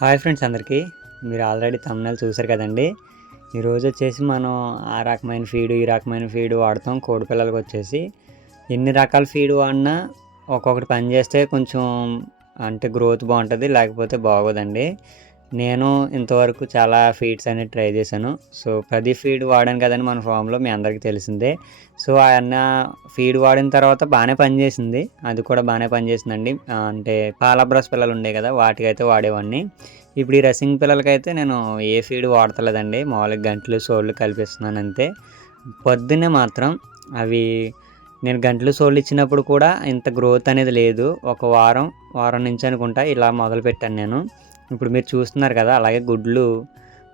Hi friends అందరికీ. మీరు already తమ్ముళ్ళు చూసారు కదండి. ఈరోజు వచ్చేసి మనం ఆ రకమైన ఫీడ్ ఈ రకమైన ఫీడ్ వాడతాం. కోడి పిల్లలకు వచ్చేసి ఎన్ని రకాల ఫీడ్ వాడినా ఒక్కొక్కటి పని చేస్తే కొంచెం అంటే గ్రోత్ బాగుంటుంది లేకపోతే బాగోదండి. నేను ఇంతవరకు చాలా ఫీడ్స్ అనేది ట్రై చేశాను. సో ప్రతి ఫీడ్ వాడాను కదండి మన ఫామ్లో మీ అందరికీ తెలిసిందే. సో ఆయన ఫీడ్ వాడిన తర్వాత బాగానే పనిచేసింది. అది కూడా బాగానే పనిచేసిందండి. అంటే పాలబ్రస్ పిల్లలు ఉండే కదా వాటికైతే వాడేవాడిని. ఇప్పుడు ఈ రసింగ్ పిల్లలకైతే నేను ఏ ఫీడ్ వాడతలేదండి. మామూలుగా గంటలు సోళ్ళు కలిపిస్తున్నాను అంతే. పొద్దున్నే మాత్రం అవి నేను గంటలు సోళ్ళు ఇచ్చినప్పుడు కూడా ఇంత గ్రోత్ అనేది లేదు. ఒక వారం వారం నుంచి అనుకుంటా ఇలా మొదలు పెట్టాను నేను. ఇప్పుడు మీరు చూస్తున్నారు కదా అలాగే గుడ్లు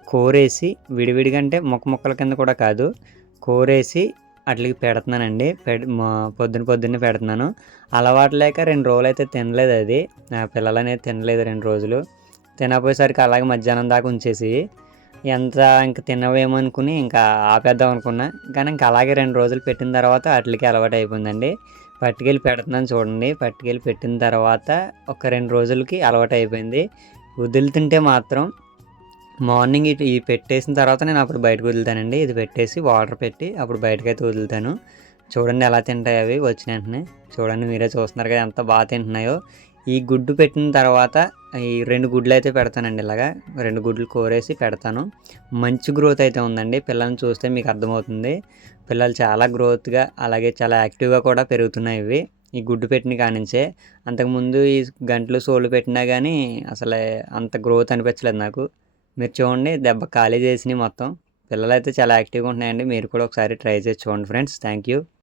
కోరేసి విడివిడిగా అంటే ముక్క మొక్కల కింద కూడా కాదు కోరేసి అట్లకి పెడుతున్నానండి. పెడ్ మా- పొద్దున పొద్దున్నే పెడుతున్నాను. అలవాటు లేక రెండు రోజులు అయితే తినలేదు అది. నా పిల్లలు అనేది తినలేదు రెండు రోజులు. తినపోయేసరికి అలాగే మధ్యాహ్నం దాకా ఉంచేసి ఎంత ఇంక తినవేమో అనుకుని ఇంకా ఆపేద్దాం అనుకున్నా. కానీ ఇంకా అలాగే రెండు రోజులు పెట్టిన తర్వాత వాటికి అలవాటు అయిపోయిందండి. పట్టుకెళ్ళి పెడుతున్నాను చూడండి. పట్టుకెళ్ళి పెట్టిన తర్వాత ఒక రెండు రోజులకి అలవాటు అయిపోయింది. వదులుతుంటే మాత్రం మార్నింగ్ ఇటు ఈ పెట్టేసిన తర్వాత నేను అప్పుడు బయటకు వదులుతానండి. ఇది పెట్టేసి వాటర్ పెట్టి అప్పుడు బయటకైతే వదులుతాను. చూడండి ఎలా తింటాయి అవి. వచ్చిన వెంటనే చూడండి మీరే చూస్తున్నారు కదా ఎంత బాగా తింటున్నాయో. ఈ గుడ్డు పెట్టిన తర్వాత ఈ రెండు గుడ్లు అయితే పెడతానండి ఇలాగా. రెండు గుడ్లు కోరేసి పెడతాను. మంచి గ్రోత్ అయితే ఉందండి. పిల్లల్ని చూస్తే మీకు అర్థమవుతుంది. పిల్లలు చాలా గ్రోత్గా అలాగే చాలా యాక్టివ్గా కూడా పెరుగుతున్నాయి ఇవి. ఈ గుడ్డు పెట్టిన కానించే అంతకుముందు ఈ గంటలు సోలు పెట్టినా కానీ అసలు అంత గ్రోత్ అనిపించలేదు నాకు. మీరు చూడండి దెబ్బ ఖాళీ చేసినాయి మొత్తం. పిల్లలు అయితే చాలా యాక్టివ్గా ఉంటున్నాయండి. మీరు కూడా ఒకసారి ట్రై చేసి చూడండి ఫ్రెండ్స్. Thank you